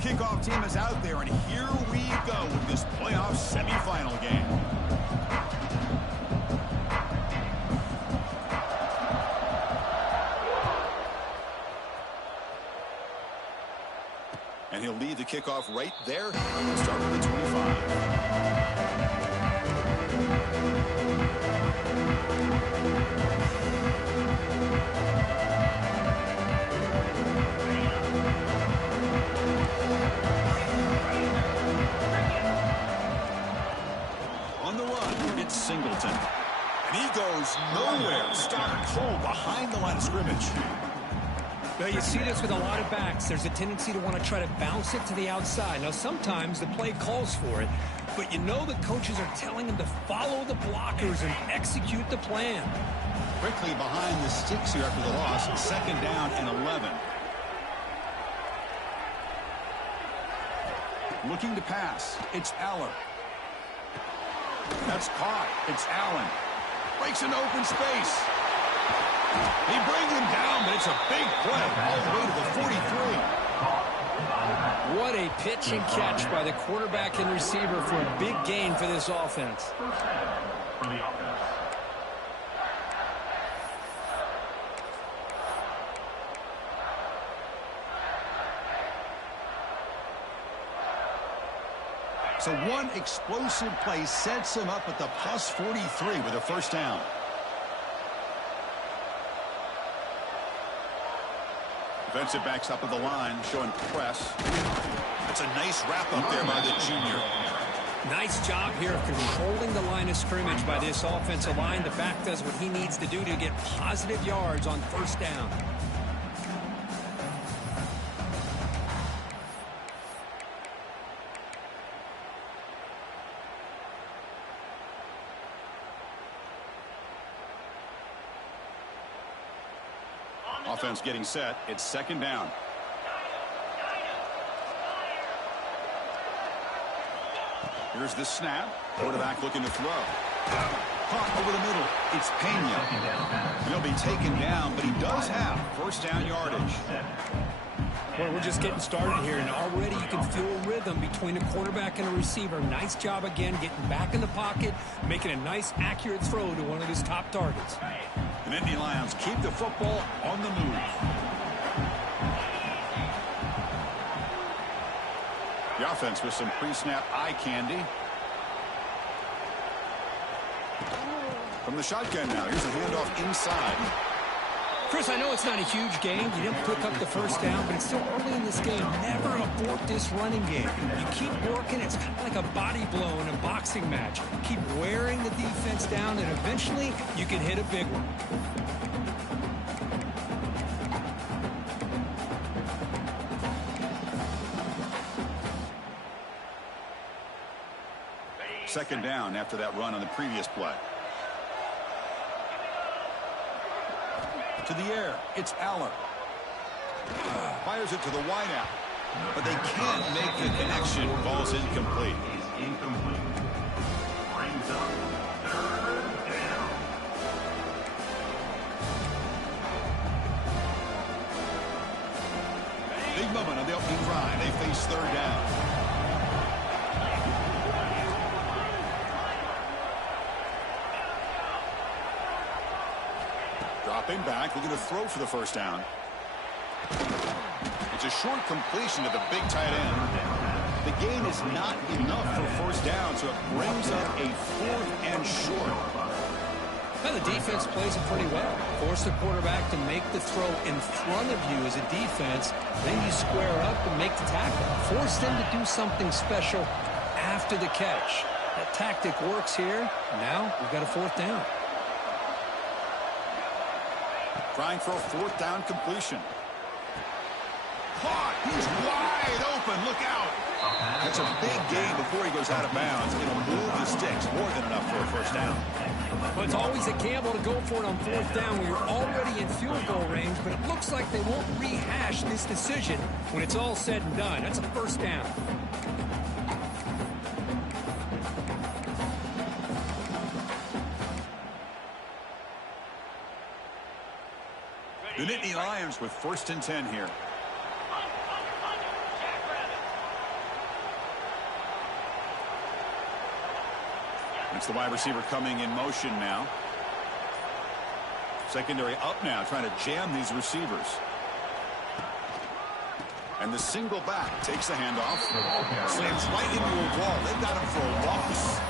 kickoff team is out there, and here we go with this playoff semifinal game. And he'll lead the kickoff right there. Start with the 25. On the run, it's Singleton. And he goes nowhere. Stopped cold behind the line of scrimmage. Well, you see this with a lot of backs. There's a tendency to want to try to bounce it to the outside. Now, sometimes the play calls for it, but you know the coaches are telling him to follow the blockers and execute the plan. Quickly behind the sticks here after the loss. 2nd down and 11. Looking to pass. It's Aller. That's caught. It's Allen. Breaks an open space. He brings him down, but it's a big play all the way to the 43. What a pitch and catch by the quarterback and receiver for a big gain for this offense. So one explosive play sets him up at the plus 43 with a 1st down. Defensive backs up at the line, showing press. That's a nice wrap up there by the junior. Nice job here of controlling the line of scrimmage by this offensive line. The back does what he needs to do to get positive yards on 1st down. Offense getting set. It's 2nd down. Here's the snap. Quarterback looking to throw. Caught over the middle. It's Penn. He'll be taken down, but he does have 1st down yardage. Well, we're just getting started here, and already you can feel a rhythm between a quarterback and a receiver. Nice job again getting back in the pocket, making a nice, accurate throw to one of his top targets. The Nittany Lions keep the football on the move. The offense with some pre-snap eye candy. From the shotgun now, here's a handoff inside. Chris, I know it's not a huge game. You didn't pick up the 1st down, but it's still early in this game. Never abort this running game. You keep working. It's kind of like a body blow in a boxing match. Keep wearing the defense down, and eventually you can hit a big one. Second down after that run on the previous play. To the air, it's Aller. Fires it to the wideout, but they can't make the connection. Ball's incomplete. Brings up 3rd down. Big moment on the opening drive. They face 3rd down. Dropping back, looking to throw for the 1st down. It's a short completion to the big tight end. The gain is not enough for 1st down, so it brings up a 4th and short. Well, the defense plays it pretty well. Force the quarterback to make the throw in front of you as a defense. Then you square up and make the tackle. Force them to do something special after the catch. That tactic works here. Now we've got a 4th down. Trying for a 4th down completion. Caught. He's wide open. Look out. That's a big gain before he goes out of bounds. It'll move the sticks. More than enough for a 1st down. Well, it's always a gamble to go for it on 4th down. We were already in field goal range, but it looks like they won't rehash this decision when it's all said and done. That's a 1st down. The Nittany Lions with 1st and 10 here. It's the wide receiver coming in motion now. Secondary up now, trying to jam these receivers. And the single back takes the handoff. Slams right into a wall. They've got him for a loss.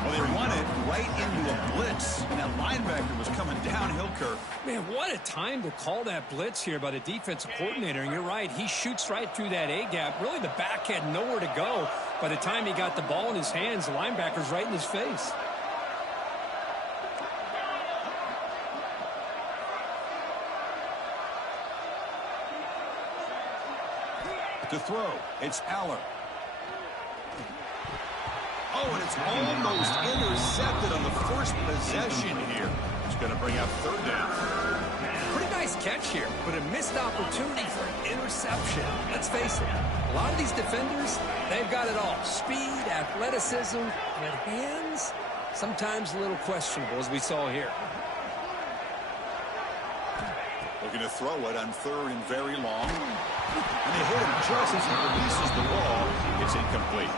Well, they run it right into a blitz. And that linebacker was coming downhill, Kirk. Man, what a time to call that blitz here by the defensive coordinator. And you're right, he shoots right through that A-gap. Really, the back had nowhere to go. By the time he got the ball in his hands, the linebacker's right in his face. To throw, it's Aller. Oh, and it's almost intercepted on the first possession here. It's going to bring up third down. Pretty nice catch here, but a missed opportunity for an interception. Let's face it, a lot of these defenders, they've got it all. Speed, athleticism, but hands, sometimes a little questionable, as we saw here. Looking to throw it on third and very long. And they hit him just as he releases the ball. It's incomplete.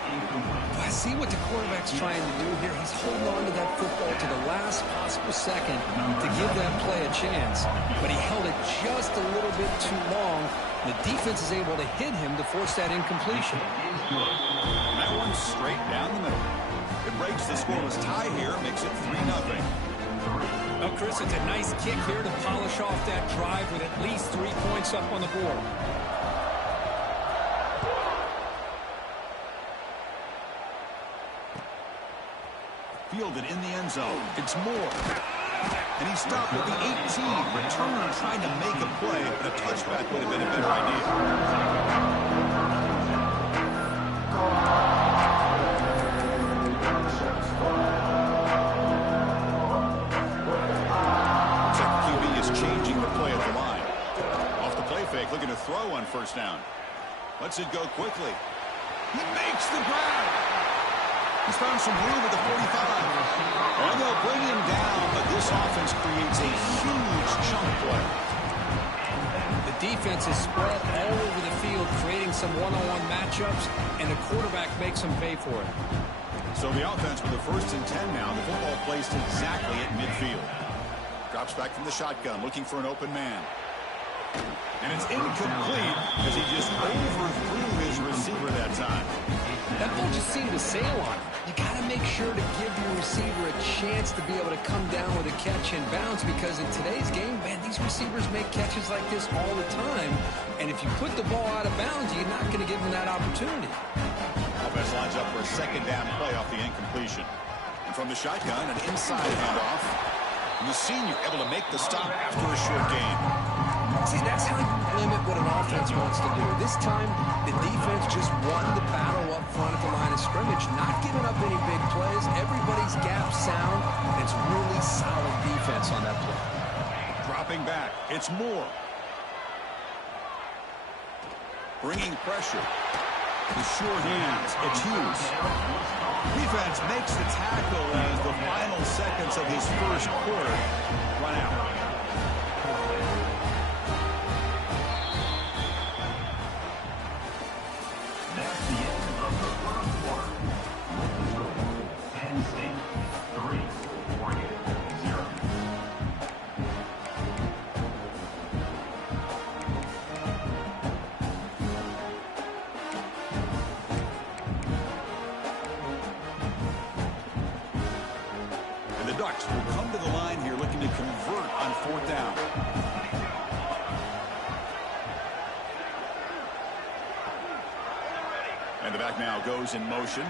I see what the quarterback's trying to do here. He's holding on to that football to the last possible second to give that play a chance. But he held it just a little bit too long. The defense is able to hit him to force that incompletion. And that one's straight down the middle. It breaks the scoreless tie here, makes it 3-0. Well, Chris, it's a nice kick here to polish off that drive with at least 3 points up on the board. Fielded in the end zone. It's Moore. And he stopped at the 18. Returner trying to make a play, but a touchback would have been a better idea. Looks like the QB is changing the play at the line. Off the play fake, looking to throw on first down. Lets it go quickly. He makes the grab. He's found some room at the 45. And they'll bring him down, but this offense creates a huge chunk play. The defense is spread all over the field, creating some one-on-one matchups, and the quarterback makes them pay for it. So the offense with the 1st and 10 now. The football placed exactly at midfield. Drops back from the shotgun, looking for an open man. And it's incomplete as he just overthrew his receiver that time. That ball just seemed to sail on him. You got to make sure to give your receiver a chance to be able to come down with a catch and bounce, because in today's game, man, these receivers make catches like this all the time. And if you put the ball out of bounds, you're not going to give them that opportunity. Offense lines up for a second down play off the incompletion. And from the shotgun, an inside handoff. And the senior able to make the stop after a short gain. See, that's how you limit what an offense wants to do. This time, the defense just won the battle up front at the line of scrimmage, not giving up any big plays. Everybody's gap sound, and it's really solid defense on that play. Dropping back, it's Moore. Bringing pressure. With sure hands, it's Hughes. Defense makes the tackle as the final seconds of his first quarter run out. That's the end of the first quarter. Penn State 3, Oregon 0. And the Ducks will come to the line here looking to convert on 4th down. And the back now goes in motion.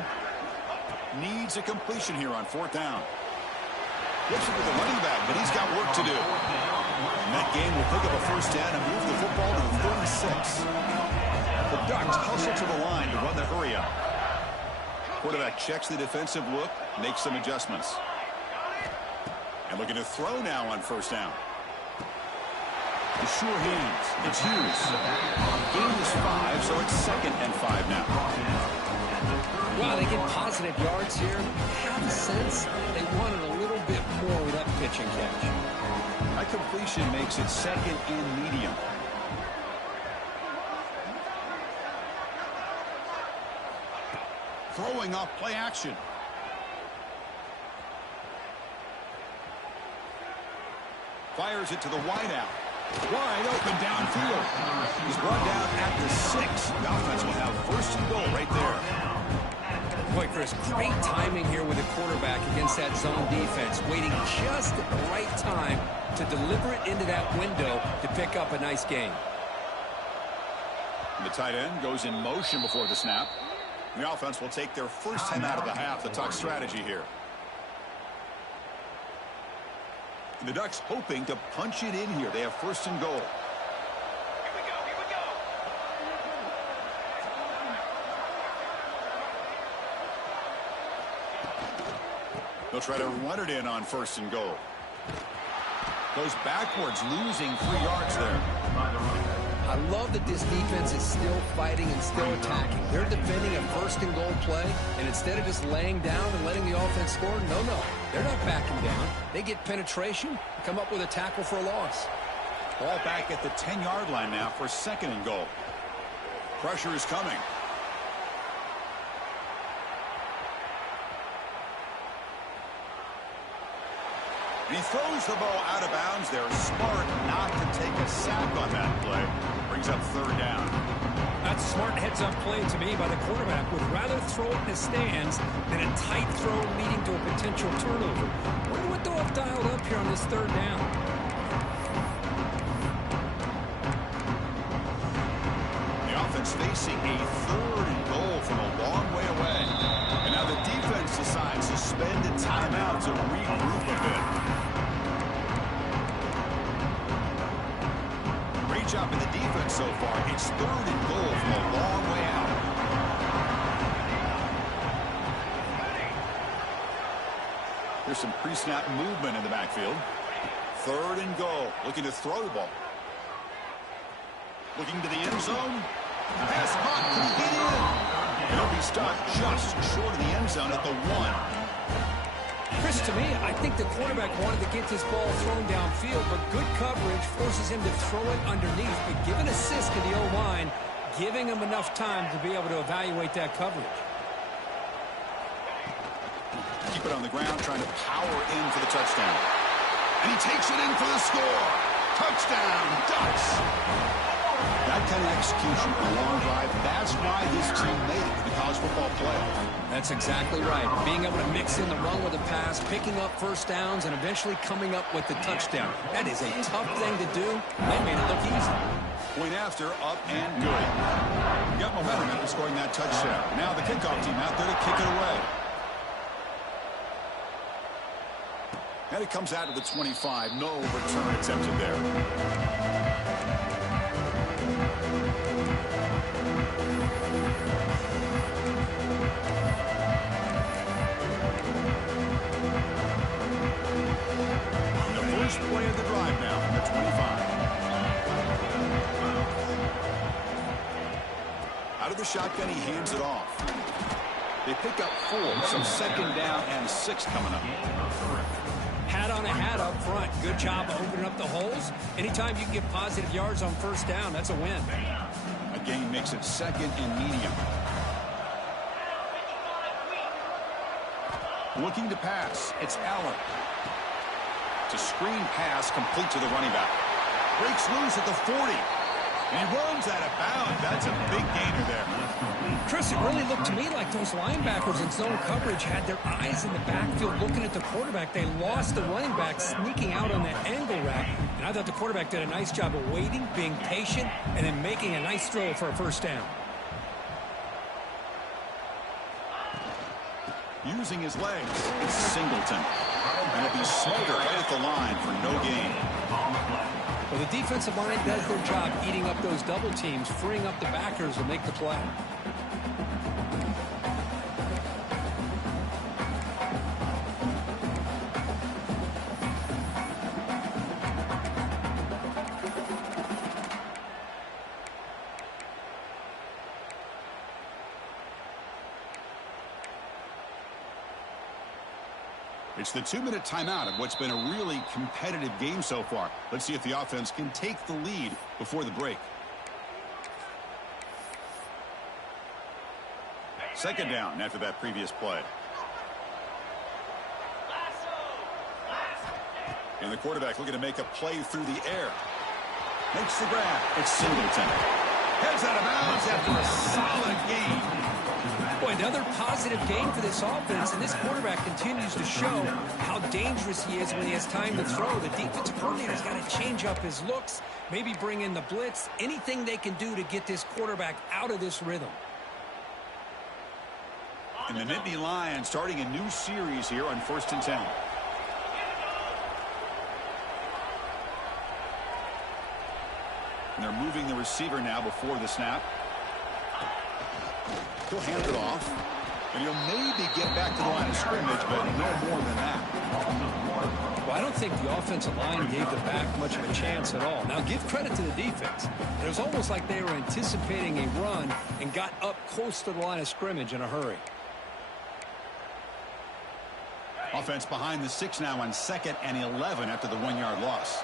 Needs a completion here on 4th down. Looks it with the running back, but he's got work to do. And that game will pick up a first down and move the football to the 36. The Ducks hustle to the line to run the hurry up. Quarterback checks the defensive look, makes some adjustments. And looking to throw now on first down. The sure hands. It's Hughes. Gain is 5, so it's 2nd and 5 now. Wow, they get positive yards here. Have a sense they wanted a little bit more with that pitch and catch. That completion makes it 2nd and medium. Throwing off play action. Fires it to the wideout. Wide open downfield. He's brought down at the 6. The offense will have first and goal right there. Boy, Chris, great timing here with the quarterback against that zone defense, waiting just at the right time to deliver it into that window to pick up a nice gain. The tight end goes in motion before the snap. The offense will take their first time out of the half. The tuck strategy here. The Ducks hoping to punch it in here. They have first and goal. Here we go. They'll try to run it in on first and goal. Goes backwards, losing 3 yards there. I love that this defense is still fighting and still attacking. They're defending a first and goal play, and instead of just laying down and letting the offense score, no. They're not backing down. They get penetration, come up with a tackle for a loss. Ball back at the 10-yard line now for second and goal. Pressure is coming. And he throws the ball out of bounds there. Smart not to take a sack on that play. Brings up third down. That's a smart heads-up play to me by the quarterback. Would rather throw it in the stands than a tight throw leading to a potential turnover. Wonder what they'll have dialed up here on this third down. The offense facing a third and goal from a long way away. And now the defense decides to spend a timeout to regroup a bit. Great job in the defense so far. It's third and goal from a long way out. There's some pre-snap movement in the backfield. Third and goal. Looking to throw the ball. Looking to the end zone. Pass caught. Can he get in? He'll be stopped just short of the end zone at the 1. Chris, to me, I think the quarterback wanted to get this ball thrown downfield, but good coverage forces him to throw it underneath. But give an assist to the O-line, giving him enough time to be able to evaluate that coverage. Keep it on the ground, trying to power in for the touchdown. And he takes it in for the score. Touchdown, Ducks. That kind of execution on a long drive, that's why this team made it to the college football playoff. That's exactly right. Being able to mix in the run with the pass, picking up first downs, and eventually coming up with the touchdown. That is a tough thing to do. They made it look easy. Point after, up and good. Got momentum after scoring that touchdown. Now the kickoff team out there to kick it away. And it comes out to the 25. No return attempted there. First play of the drive now from the 25. Out of the shotgun, he hands it off. They pick up 4, so second down and 6 coming up. Hat on a hat up front. Good job of opening up the holes. Anytime you can get positive yards on first down, that's a win. A gain makes it second and medium. Looking to pass. It's Allen. It's a screen pass complete to the running back. Breaks loose at the 40. And he runs out of bounds. That's a big gainer there. Chris, it really looked to me like those linebackers in zone coverage had their eyes in the backfield looking at the quarterback. They lost the running back sneaking out on that angle route. And I thought the quarterback did a nice job of waiting, being patient, and then making a nice throw for a first down. Using his legs, it's Singleton. And it'll be Smoker right at the line for no gain. Well, the defensive line does their job eating up those double teams, freeing up the backers to make the play. It's the 2-minute timeout of what's been a really competitive game so far. Let's see if the offense can take the lead before the break. Second down after that previous play. And the quarterback looking to make a play through the air. Makes the grab. It's Singleton. Heads out of bounds after a solid game. Boy, another positive game for this offense, and this quarterback continues to show how dangerous he is when he has time to throw. The defensive coordinator's got to change up his looks, maybe bring in the blitz, anything they can do to get this quarterback out of this rhythm. And the Nittany Lions starting a new series here on 1st and 10. And they're moving the receiver now before the snap. He'll hand it off. And he'll maybe get back to the line of scrimmage, but no more than that. Well, I don't think the offensive line gave the back much of a chance at all. Now, give credit to the defense. It was almost like they were anticipating a run and got up close to the line of scrimmage in a hurry. Offense behind the 6 now on 2nd and 11 after the 1-yard loss.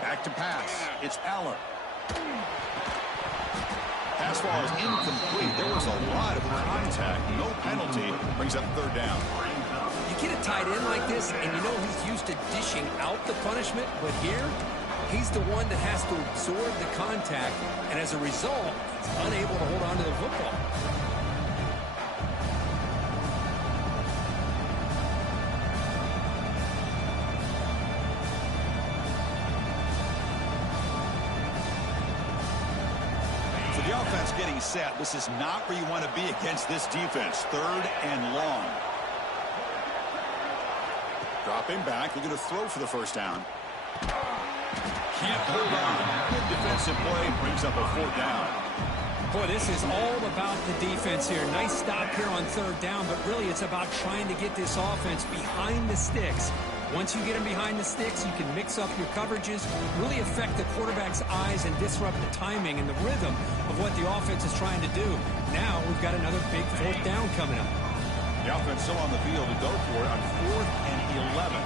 Back to pass. It's Aller. Pass ball is incomplete. There was a lot of contact. No penalty. Brings up 3rd down. You get a tight end like this, and you know he's used to dishing out the punishment, but here, he's the one that has to absorb the contact, and as a result, he's unable to hold on to the football. The offense getting set. This is not where you want to be against this defense. 3rd and long. Dropping back. Looking to throw for the 1st down. Can't hold on. Good defensive play. Brings up a 4th down. Boy, this is all about the defense here. Nice stop here on 3rd down, but really it's about trying to get this offense behind the sticks. Once you get them behind the sticks, you can mix up your coverages, really affect the quarterback's eyes and disrupt the timing and the rhythm of what the offense is trying to do. Now we've got another big 4th down coming up. The offense still on the field to go for it on 4th and 11.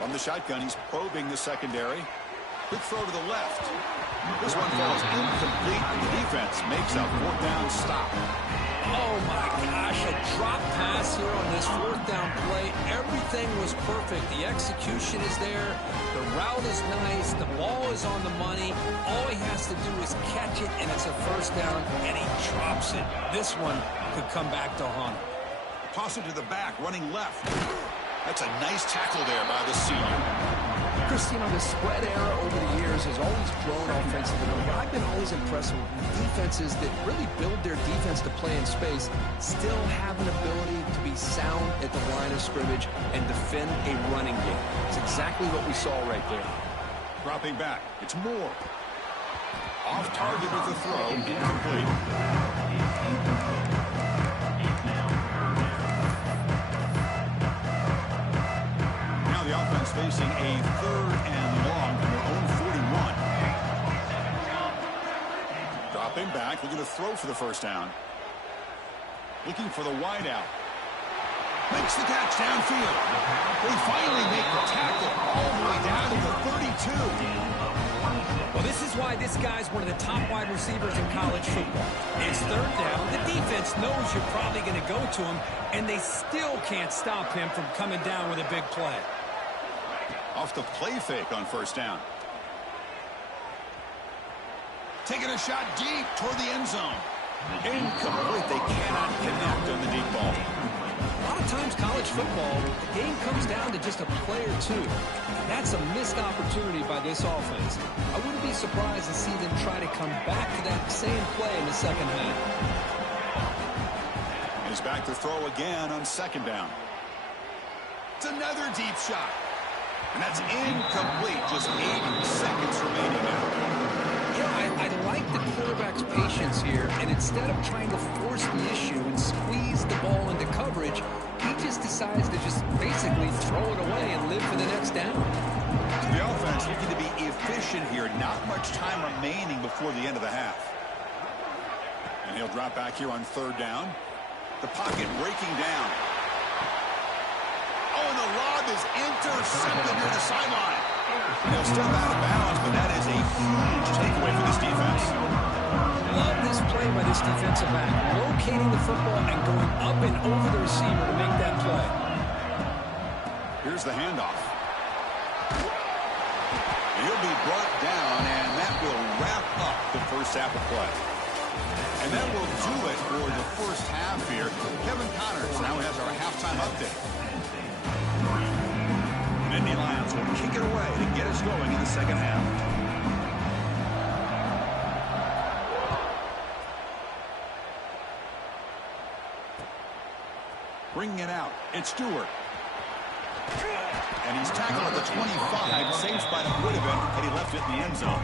From the shotgun, he's probing the secondary. Quick throw to the left. This one falls incomplete. The defense makes a 4th down stop. Oh, my gosh. A drop pass here on this 4th down play. Everything was perfect. The execution is there. The route is nice. The ball is on the money. All he has to do is catch it, and it's a 1st down, and he drops it. This one could come back to haunt him. Toss it to the back, running left. That's a nice tackle there by the senior. Chris, you know, the spread era over the years has always grown offensively, but I've been always impressed with defenses that really build their defense to play in space, still have an ability to be sound at the line of scrimmage and defend a running game. It's exactly what we saw right there. Dropping back, it's Moore. Off target with the throw, incomplete. The offense facing a 3rd and long from their own 41. Dropping back, looking to throw for the 1st down. Looking for the wide out. Makes the catch downfield. They finally make the tackle all the way down to the 32. Well, this is why this guy's one of the top wide receivers in college football. It's 3rd down. The defense knows you're probably going to go to him, and they still can't stop him from coming down with a big play. Off the play fake on 1st down. Taking a shot deep toward the end zone. Incomplete. They cannot connect on the deep ball. A lot of times college football, the game comes down to just a play or two. That's a missed opportunity by this offense. I wouldn't be surprised to see them try to come back to that same play in the 2nd half. He's back to throw again on 2nd down. It's another deep shot. And that's incomplete. Just 8 seconds remaining now. Yeah, I like the quarterback's patience here. And instead of trying to force the issue and squeeze the ball into coverage, he just decides to just basically throw it away and live for the next down. So the offense looking to be efficient here. Not much time remaining before the end of the half. And he'll drop back here on 3rd down. The pocket breaking down. Oh, and the lob is intercepted near the sideline. He'll step out of bounds, but that is a huge takeaway for this defense. love this play by this defensive back, locating the football and going up and over the receiver to make that play. Here's the handoff. He'll be brought down, and that will wrap up the first half of play. And that will do it for the first half here. Kevin Connors now has our halftime update. Nittany Lions will kick it away to get us going in the second half. Bringing it out, it's Stewart. And he's tackled at the 25, saves by the would have been had he left it in the end zone.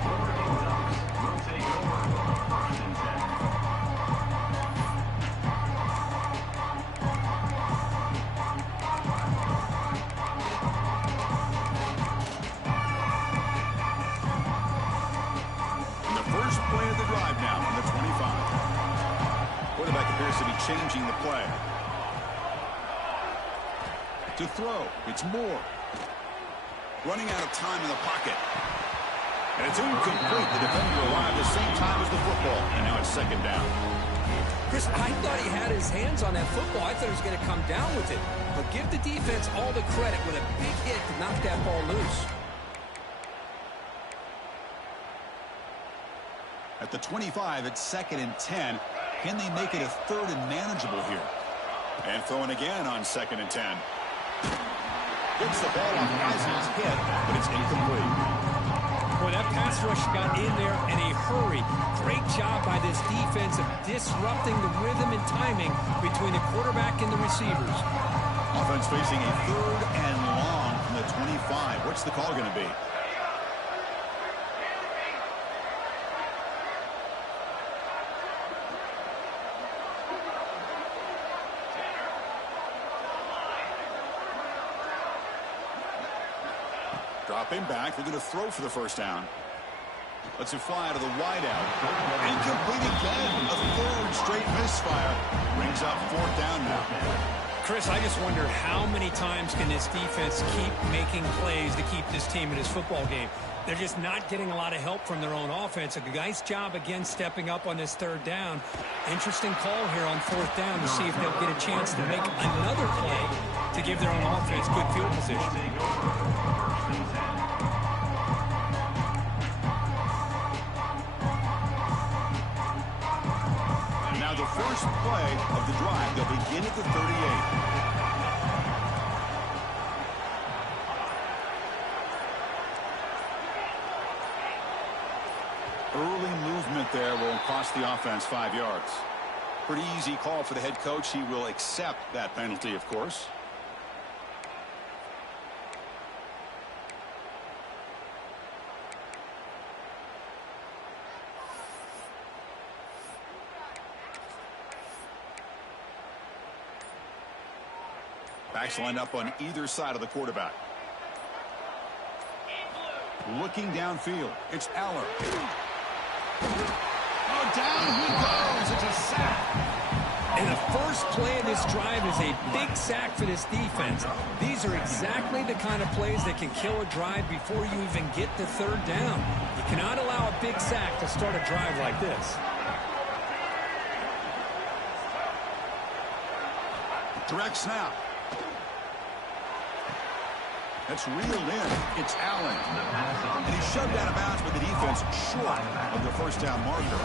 And the first play of the drive now on the 25. Quarterback appears to be changing the play. To throw, it's Moore. Running out of time in the pocket. And it's incomplete. The defender arrived at the same time as the football. And now it's second down. Chris, I thought he had his hands on that football. I thought he was going to come down with it. But give the defense all the credit with a big hit to knock that ball loose. At the 25, it's 2nd and 10. Can they make it a 3rd and manageable here? And throwing again on 2nd and 10. Gets the ball off Eisen's hit, but it's incomplete. Boy, that pass rush got in there in a hurry. Great job by this defense of disrupting the rhythm and timing between the quarterback and the receivers. Offense facing a 3rd and long from the 25. What's the call going to be? Dropping back, they're going to throw for the first down. Lets it fly to the wideout. Incomplete again. A 3rd straight misfire. Brings up 4th down now. Chris, I just wonder how many times can this defense keep making plays to keep this team in this football game. They're just not getting a lot of help from their own offense. A nice job again stepping up on this 3rd down. Interesting call here on 4th down to see if they'll get a chance to make another play to give their own offense good field position. Now the first play of the drive, they'll begin at the 38. Early movement there will cost the offense 5 yards. Pretty easy call for the head coach. He will accept that penalty, of course. Backs lined up on either side of the quarterback. Looking downfield, it's Aller. Oh, down he goes. It's a sack. And the first play of this drive is a big sack for this defense. These are exactly the kind of plays that can kill a drive before you even get the 3rd down. You cannot allow a big sack to start a drive like this. Direct snap. That's reeled in. It's Allen. And he's shoved out of bounds, but the defense short of the first down marker.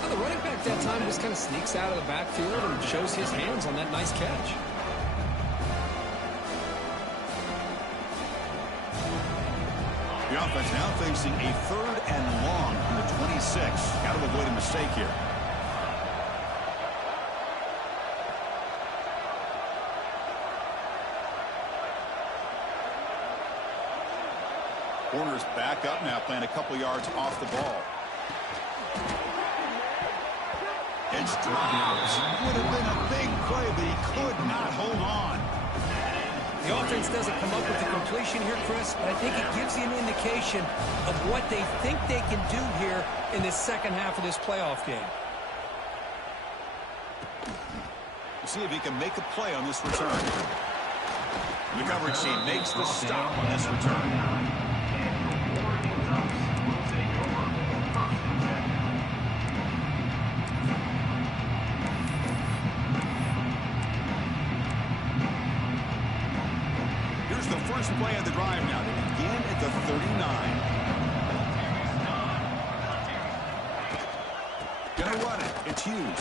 Well, the running back that time just kind of sneaks out of the backfield and shows his hands on that nice catch. The offense now facing a 3rd and long from the 26. Got to avoid a mistake here. Corners back up now, playing a couple yards off the ball. It's dropped. Would have been a big play, but he could not hold on. The offense doesn't come up with the completion here, Chris, but I think it gives you an indication of what they think they can do here in the second half of this playoff game. We'll see if he can make a play on this return. The coverage team makes the stop on this return. First play of the drive now to begin at the 39. Gonna run it. It's Hughes.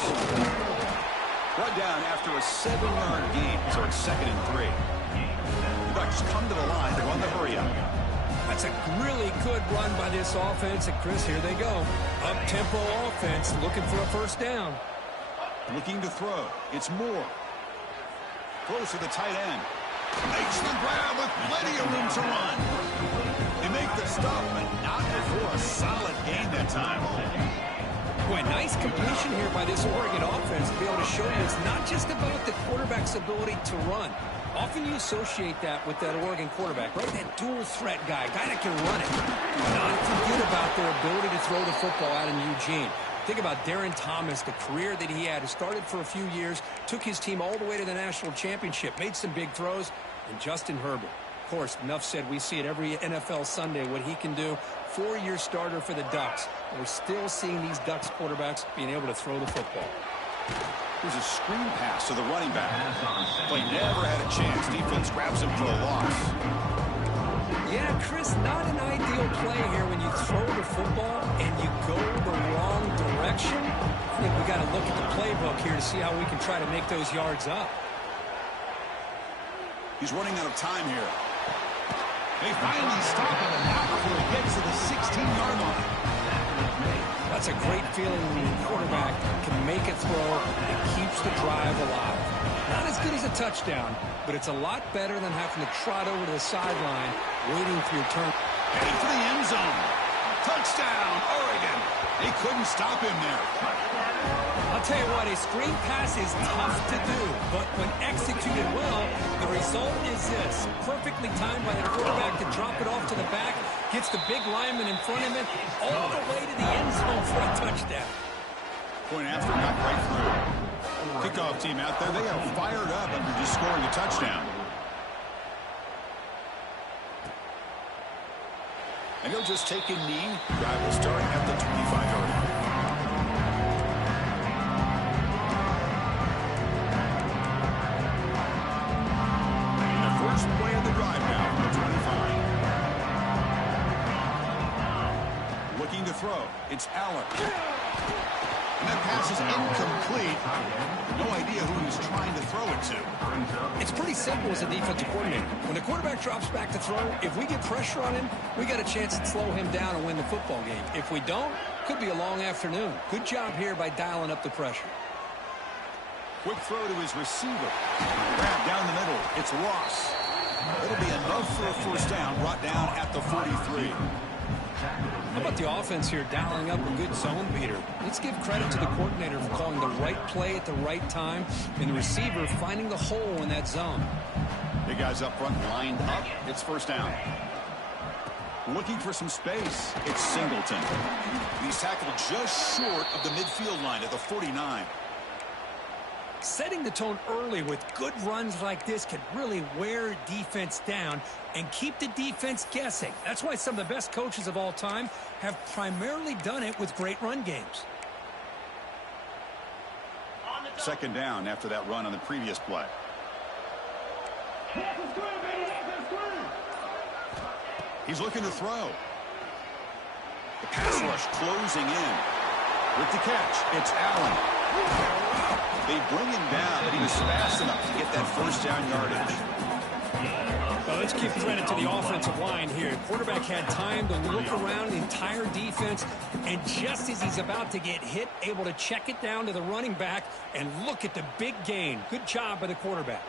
Brought down after a 7-yard gain, so it's 2nd and 3. The Ducks come to the line to run the hurry-up. That's a really good run by this offense. And, Chris, here they go. Up-tempo offense looking for a first down. Looking to throw. It's Moore. Throws to the tight end. Makes the grab with plenty of room to run. They make the stop, but not before a solid gain that time. Boy, nice completion here by this Oregon offense to be able to show you it's not just about the quarterback's ability to run. Often you associate that with that Oregon quarterback, right? That dual threat guy that can run it. Do not forget about their ability to throw the football out in Eugene. Think about Darren Thomas, the career that he had. He started for a few years, took his team all the way to the national championship, made some big throws, and Justin Herbert. Of course, enough said, we see it every NFL Sunday what he can do. 4-year starter for the Ducks. We're still seeing these Ducks quarterbacks being able to throw the football. Here's a screen pass to the running back. Play never had a chance. Defense grabs him for a loss. Yeah, Chris, not an ideal play here when you throw the football and you go the wrong direction. I think we got to look at the playbook here to see how we can try to make those yards up. He's running out of time here. They finally stop him, and now before he gets to the 16-yard line. That's a great feeling when your quarterback can make a throw that keeps the drive alive. Not as good as a touchdown, but it's a lot better than having to trot over to the sideline waiting for your turn. Heading for the end zone. Touchdown, Oregon. They couldn't stop him there. I'll tell you what, a screen pass is tough to do, but when executed well, the result is this. Perfectly timed by the quarterback to drop it off to the back, gets the big lineman in front of him, all the way to the end zone for a touchdown. Point after got right through. Kickoff team out there, they are fired up after just scoring a touchdown. And he'll just take a knee. Drive will start at the 25-yard line. First play of the drive now from the 25. Looking to throw. It's Allen. And that pass is incomplete. No idea who he's trying to throw it to. It's pretty simple as a defensive coordinator. When the quarterback drops back to throw, if we get pressure on him, we got a chance to slow him down and win the football game. If we don't, could be a long afternoon. Good job here by dialing up the pressure. Quick throw to his receiver. Grab down the middle. It's Ross. It'll be enough for a first down, brought down at the 43. How about the offense here dialing up a good zone beater? Let's give credit to the coordinator for calling the right play at the right time and the receiver finding the hole in that zone. Big guys up front lined up. It's first down. Looking for some space. It's Singleton. He's tackled just short of the midfield line at the 49. Setting the tone early with good runs like this can really wear defense down and keep the defense guessing. That's why some of the best coaches of all time have primarily done it with great run games. Second down after that run on the previous play. He's looking to throw. The pass rush closing in. With the catch, it's Allen. They bring him down, but he was fast enough to get that first down yardage. Well, let's give credit to the offensive line here. Quarterback had time to look around the entire defense, and just as he's about to get hit, able to check it down to the running back, and look at the big gain. Good job by the quarterback.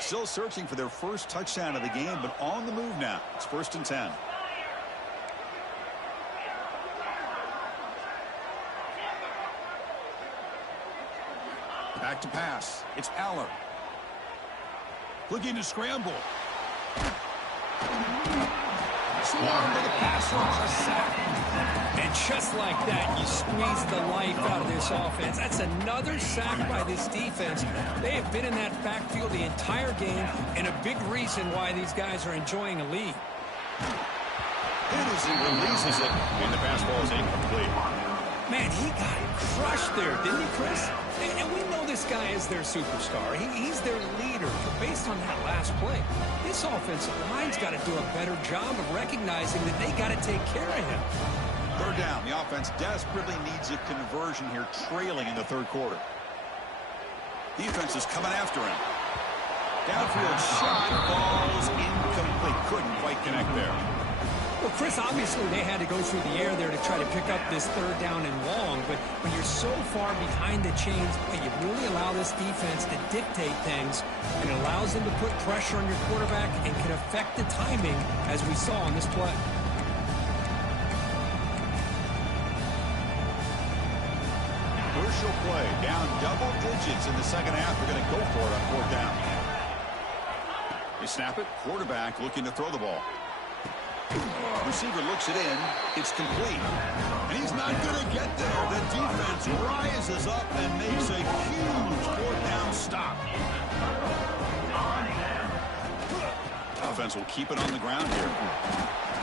Still searching for their first touchdown of the game, but on the move now. It's 1st and 10. Back to pass. It's Aller. Looking to scramble. Slips long with a pass rush, a sack. And just like that, you squeeze the life out of this offense. That's another sack by this defense. They have been in that backfield the entire game, and a big reason why these guys are enjoying a lead. Hit as he releases it, and the pass ball is incomplete. Man, he got crushed there, didn't he, Chris? And we know this guy is their superstar. He's their leader. But based on that last play, this offensive line's got to do a better job of recognizing that they got to take care of him. Third down. The offense desperately needs a conversion here, trailing in the third quarter. Defense is coming after him. Downfield shot falls incomplete. Couldn't quite connect there. Well, Chris, obviously they had to go through the air there to try to pick up this third down and long, but when you're so far behind the chains, boy, you really allow this defense to dictate things, and it allows them to put pressure on your quarterback and can affect the timing, as we saw on this play. Crucial play, down double digits in the second half. They're going to go for it on fourth down. They snap it, quarterback looking to throw the ball. Receiver looks it in. It's complete. And he's not going to get there. The defense rises up and makes a huge fourth down stop. Offense will keep it on the ground here.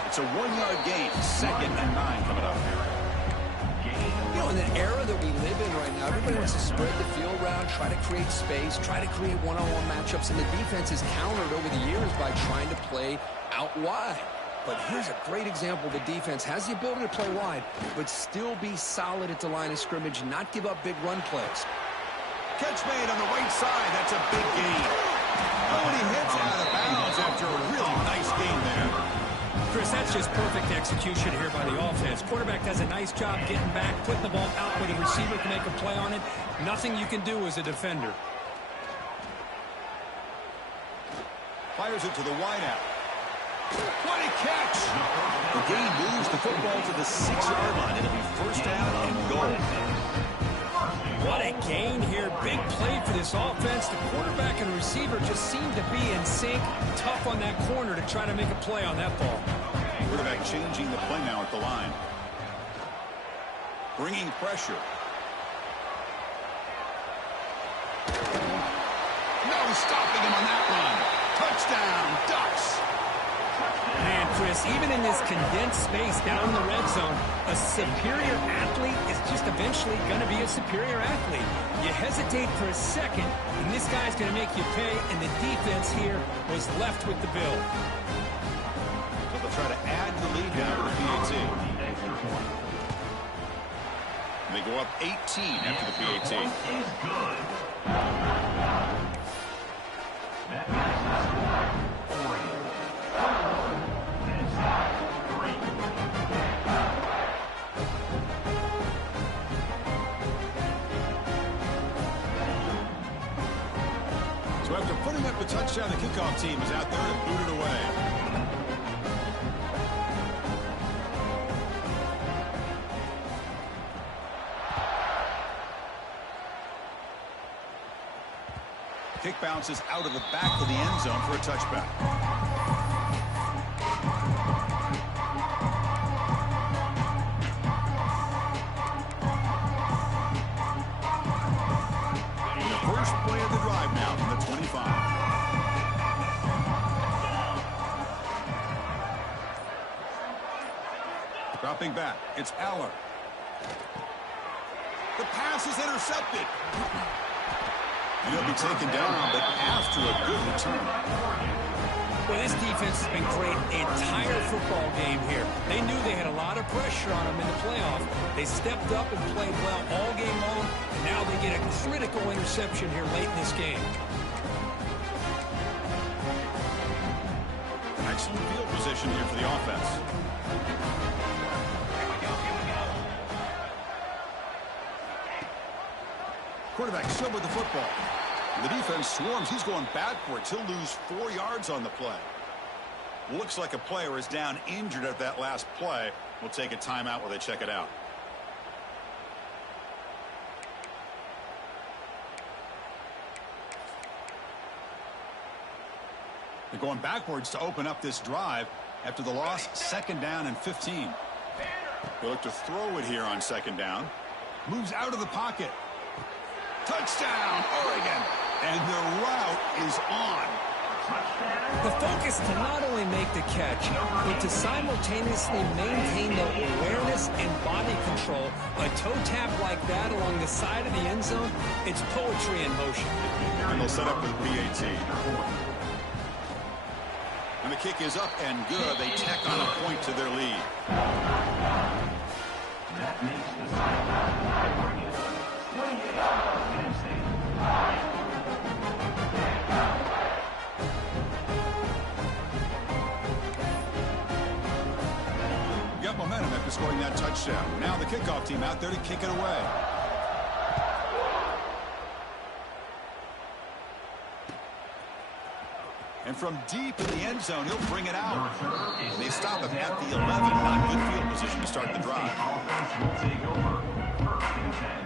It's a 1-yard gain. 2nd and 9 coming up. You know, in the era that we live in right now, everybody wants to spread the field around, try to create space, try to create one-on-one matchups, and the defense is countered over the years by trying to play out wide. But here's a great example. The defense has the ability to play wide, but still be solid at the line of scrimmage, not give up big run plays. Catch made on the right side. That's a big gain. Oh, and he hits out of bounds after a really nice gain there. Chris, that's just perfect execution here by the offense. Quarterback does a nice job getting back, putting the ball out where the receiver can make a play on it. Nothing you can do as a defender. Fires it to the wideout. What a catch! The game moves the football to the 6-yard line. It'll be first down and goal. What a gain here. Big play for this offense. The quarterback and receiver just seem to be in sync. Tough on that corner to try to make a play on that ball. Quarterback changing the play now at the line. Bringing pressure. No stopping him on that run. Touchdown, Ducks. Man, Chris, even in this condensed space down in the red zone, a superior athlete is just eventually going to be a superior athlete. You hesitate for a second, and this guy's going to make you pay, and the defense here was left with the bill. So they'll try to add the lead now to the PAT. They go up 18 after the PAT. So after putting up a touchdown, the kickoff team is out there to boot it away. Kick bounces out of the back of the end zone for a touchback. First play of the drive now from the 25. Dropping back, it's Aller. The pass is intercepted. And he'll be taken down, but after a good return. Well, this defense has been great the entire football game here. They knew they had a lot of pressure on them in the playoff. They stepped up and played well all game long, and now they get a critical interception here late in this game. Excellent field position here for the offense. Quarterback still with the football. The defense swarms. He's going backwards. He'll lose 4 yards on the play. Looks like a player is down injured at that last play. We'll take a timeout while they check it out. They're going backwards to open up this drive. After the loss, 2nd down and 15. They look to throw it here on 2nd down. Moves out of the pocket. Touchdown, Oregon. And the route is on. The focus to not only make the catch, but to simultaneously maintain the awareness and body control. A toe tap like that along the side of the end zone, it's poetry in motion. And they'll set up with PAT. And the kick is up and good. They tack on a point to their lead. That makes the sideline 28, Penn State. Got momentum after scoring that touchdown. Now the kickoff team out there to kick it away. And from deep in the end zone, he'll bring it out. They stop him at the 11. Not good field position to start the drive. Offense will take over 1st and 10.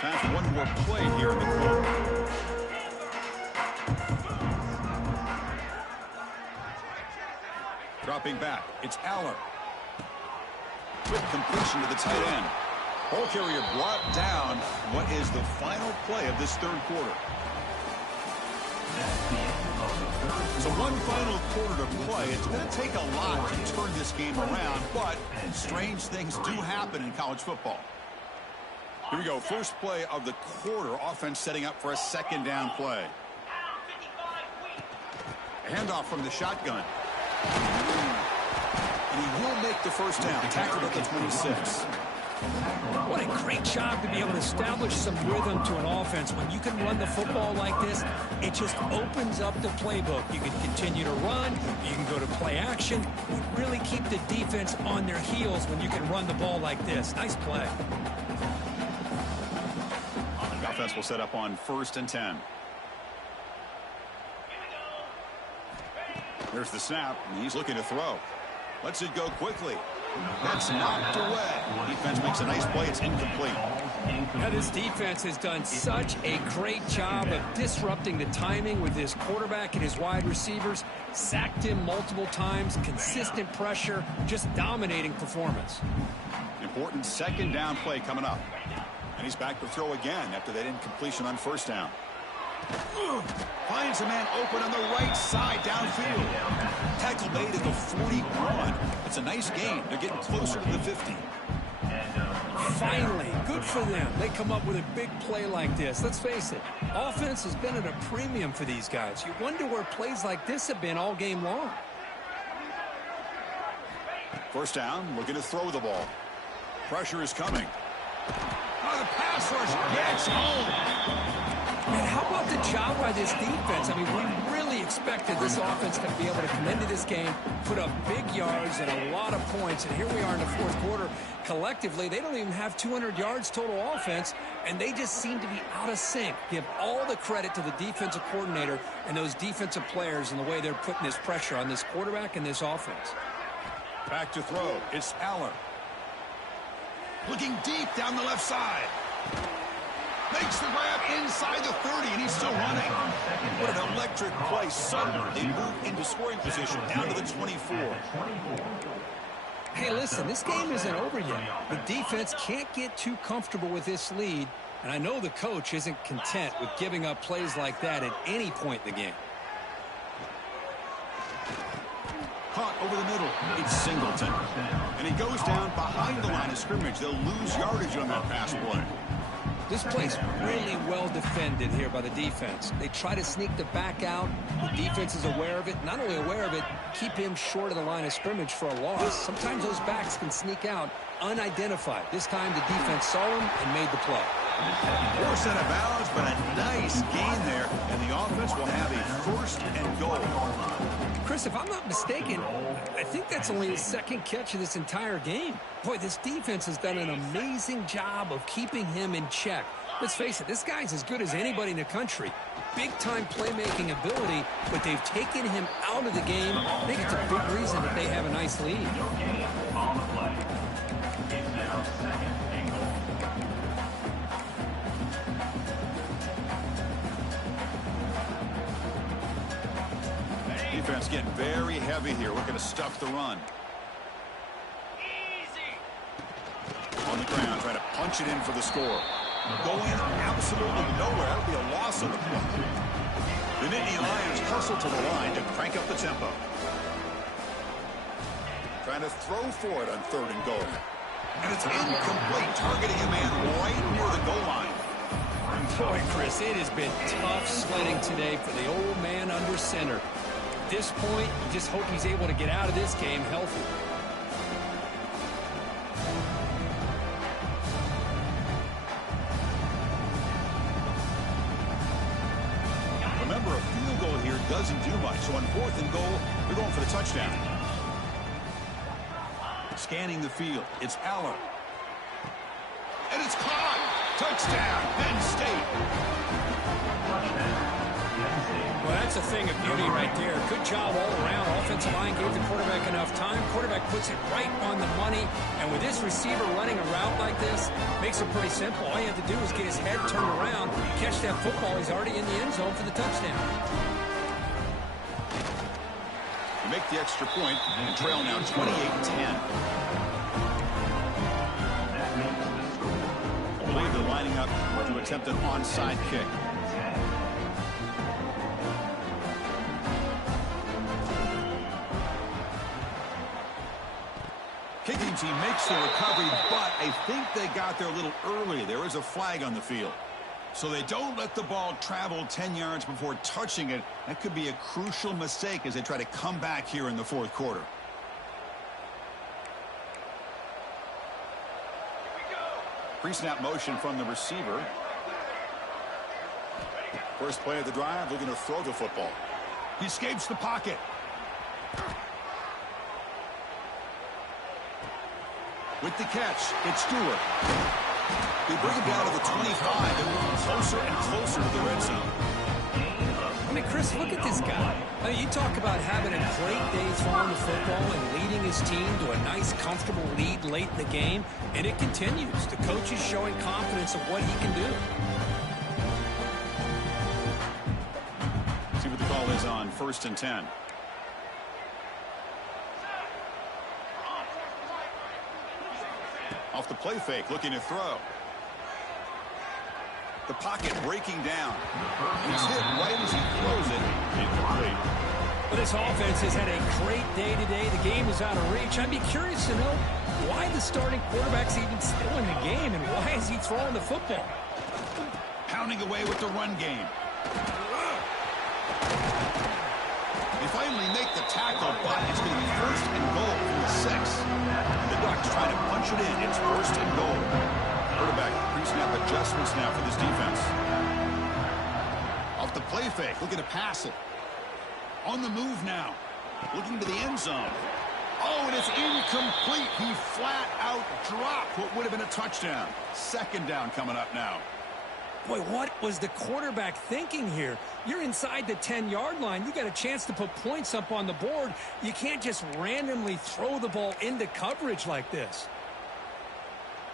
Time for one more play here in the quarter. Dropping back, it's Aller. Quick completion to the tight end. Ball carrier brought down. What is the final play of this 3rd quarter? So one final quarter to play. It's going to take a lot to turn this game around, but strange things do happen in college football. Here we go, first play of the quarter. Offense setting up for a 2nd down play. A handoff from the shotgun. And he will make the 1st down. Tackled at the 26. What a great job to be able to establish some rhythm to an offense. When you can run the football like this, it just opens up the playbook. You can continue to run. You can go to play action. You really keep the defense on their heels when you can run the ball like this. Nice play. The offense will set up on 1st and 10. There's the snap, and he's looking to throw. Lets it go quickly. That's knocked away. Defense makes a nice play. It's incomplete. Now, this defense has done such a great job of disrupting the timing with his quarterback and his wide receivers. Sacked him multiple times. Consistent pressure. Just dominating performance. Important 2nd down play coming up. And he's back to throw again after that incompletion on 1st down. Finds a man open on the right side downfield. Tackle made at the 41. It's a nice gain. They're getting closer to the 50. Finally, good for them. They come up with a big play like this. Let's face it, offense has been at a premium for these guys. You wonder where plays like this have been all game long. 1st down, looking to throw the ball. Pressure is coming. Oh, the pass rush gets home. And how about the job by this defense? I mean, we really expected this offense to be able to come into this game, put up big yards and a lot of points. And here we are in the 4th quarter. Collectively, they don't even have 200 yards total offense, and they just seem to be out of sync. Give all the credit to the defensive coordinator and those defensive players and the way they're putting this pressure on this quarterback and this offense. Back to throw. It's Aller. Looking deep down the left side. Makes the grab inside the 30, and he's still running. What an electric play. Suddenly, they move into scoring position down to the 24. Hey, listen, this game isn't over yet. The defense can't get too comfortable with this lead, and I know the coach isn't content with giving up plays like that at any point in the game. Caught over the middle. It's Singleton. And he goes down behind the line of scrimmage. They'll lose yardage on that pass play. This play's really well defended here by the defense. They try to sneak the back out. The defense is aware of it. Not only aware of it, keep him short of the line of scrimmage for a loss. Sometimes those backs can sneak out unidentified. This time the defense saw him and made the play. Force out of bounds, but a nice gain there. And the offense will have a 1st and goal. Chris, if I'm not mistaken, I think that's only his 2nd catch of this entire game. Boy, this defense has done an amazing job of keeping him in check. Let's face it, this guy's as good as anybody in the country. Big-time playmaking ability, but they've taken him out of the game. I think it's a big reason that they have a nice lead. No gain on the play. It's now 2nd and goal. Defense getting very heavy here, looking to stuff the run. On the ground, trying to punch it in for the score. Going absolutely nowhere. That would be a loss on the play. The Nittany Lions hustle to the line to crank up the tempo. Trying to throw for it on 3rd and goal. And it's incomplete, targeting a man right near the goal line. Boy, Chris, it has been tough sledding today for the old man under center. At this point, you just hope he's able to get out of this game healthy. Remember, a field goal here doesn't do much, so on 4th and goal, they're going for the touchdown. Scanning the field, it's Aller. And it's caught! Touchdown, Penn State! Well, that's a thing of beauty right there. Good job all around. Offensive line gave the quarterback enough time. Quarterback puts it right on the money. And with this receiver running a route like this, makes it pretty simple. All you have to do is get his head turned around, catch that football. He's already in the end zone for the touchdown. They make the extra point and trail now 28-10. I believe they're lining up to attempt an onside kick. Kicking team makes the recovery, but I think they got there a little early. There is a flag on the field. So they don't let the ball travel 10 yards before touching it. That could be a crucial mistake as they try to come back here in the 4th quarter. Pre-snap motion from the receiver. First play of the drive, looking to throw the football. He escapes the pocket. With the catch, it's Stewart. They bring him down to the 25 and move closer and closer to the red zone. I mean, Chris, look at this guy. I mean, you talk about having a great day throwing the football and leading his team to a nice, comfortable lead late in the game, and it continues. The coach is showing confidence of what he can do. See what the call is on 1st and 10. Off the play fake, looking to throw. The pocket breaking down. He's hit right as he throws it. Incomplete. Well, this offense has had a great day today. The game is out of reach. I'd be curious to know why the starting quarterback's even still in the game and why is he throwing the football? Pounding away with the run game. They finally make the tackle, but it's going to be 1st and goal from the 6. And the Ducks trying to punch it in. It's 1st and goal. Quarterback pre-snap adjustments now for this defense. Off the play fake, looking to pass it. On the move now. Looking to the end zone. Oh, and it's incomplete. He flat out dropped what would have been a touchdown. 2nd down coming up now. Boy, what was the quarterback thinking here? You're inside the 10-yard line. You got a chance to put points up on the board. You can't just randomly throw the ball into coverage like this.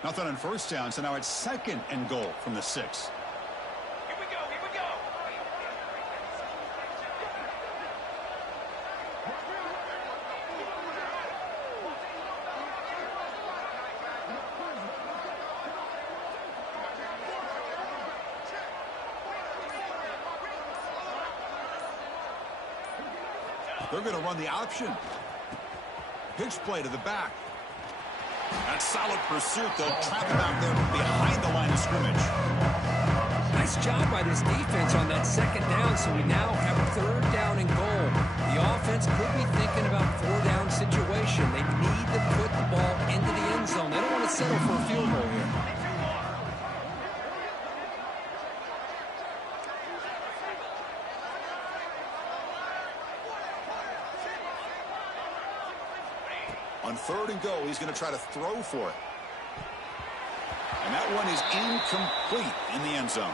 Nothing on 1st down, so now it's 2nd and goal from the 6. Here we go, here we go. They're going to run the option. Pitch play to the back. That's solid pursuit. They'll trap him out there behind the line of scrimmage. Nice job by this defense on that 2nd down, so we now have a 3rd down and goal. The offense could be thinking about 4-down situation. They need to put the ball into the end zone. They don't want to settle for a field goal here. On 3rd and goal, he's going to try to throw for it. And that one is incomplete in the end zone.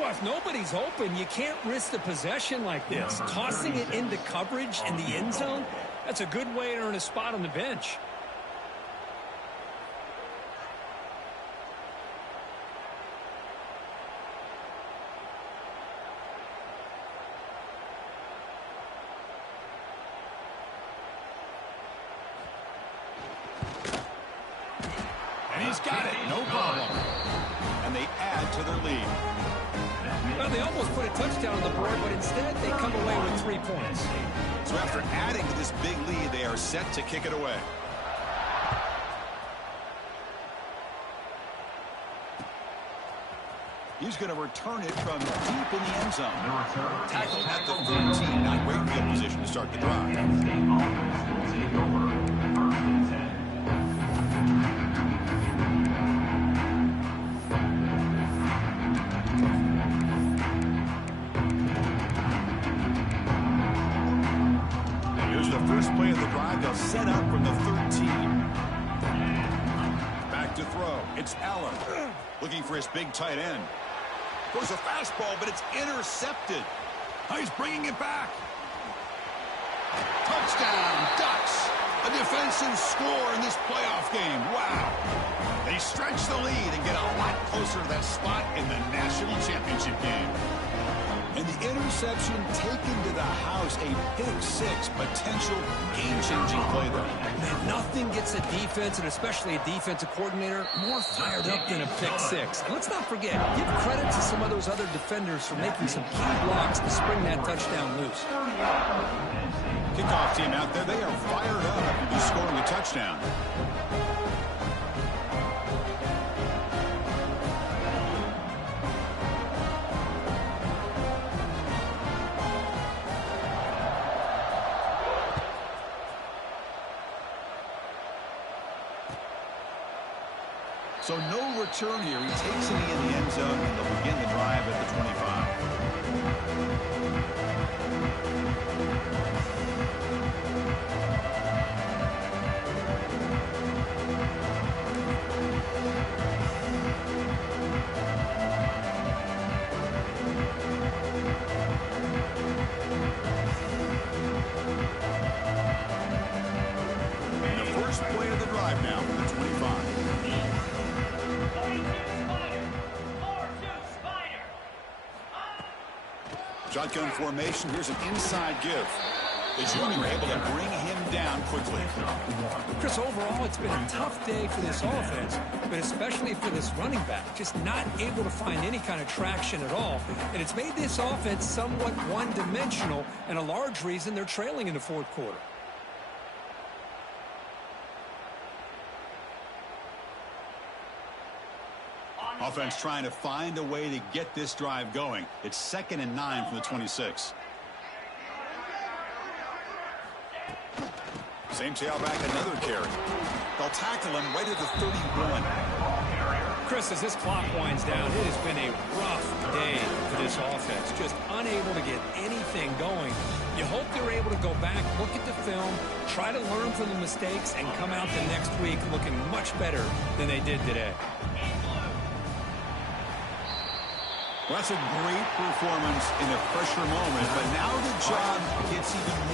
Well, if nobody's open, you can't risk the possession like this. Tossing it into coverage in the end zone, that's a good way to earn a spot on the bench. And he's got it, no problem. And they add to their lead. Well, they almost put a touchdown on the board, but instead they come away with 3 points. So after adding to this big lead, they are set to kick it away. He's going to return it from deep in the end zone. Tackle at the 13, not great field position to start the drive. First play of the drive, they'll set up from the 13. Back to throw. It's Allen looking for his big tight end. Goes a fastball, but it's intercepted. He's bringing it back. Touchdown, Ducks. A defensive score in this playoff game. Wow. They stretch the lead and get a lot closer to that spot in the national championship game. And the interception taken to the house, a pick-6, potential game-changing play there. Man, nothing gets a defense, and especially a defensive coordinator, more fired up than a pick-6. And let's not forget, give credit to some of those other defenders for making some key blocks to spring that touchdown loose. Kickoff team out there, they are fired up after just scoring a touchdown. So no return here. He takes it in the end zone, and they'll begin the drive at the 25. And the first play of the drive now from the 25. Shotgun formation. Here's an inside give. The junior able to bring him down quickly. Chris, overall, it's been a tough day for this offense, but especially for this running back. Just not able to find any kind of traction at all. And it's made this offense somewhat one-dimensional, and a large reason they're trailing in the fourth quarter. Offense trying to find a way to get this drive going. It's 2nd and 9 from the 26. Same tailback, another carry. They'll tackle him right at the 31. Chris, as this clock winds down, it has been a rough day for this offense. Just unable to get anything going. You hope they're able to go back, look at the film, try to learn from the mistakes, and come out the next week looking much better than they did today. Well, that's a great performance in a pressure moment, but now the job gets even more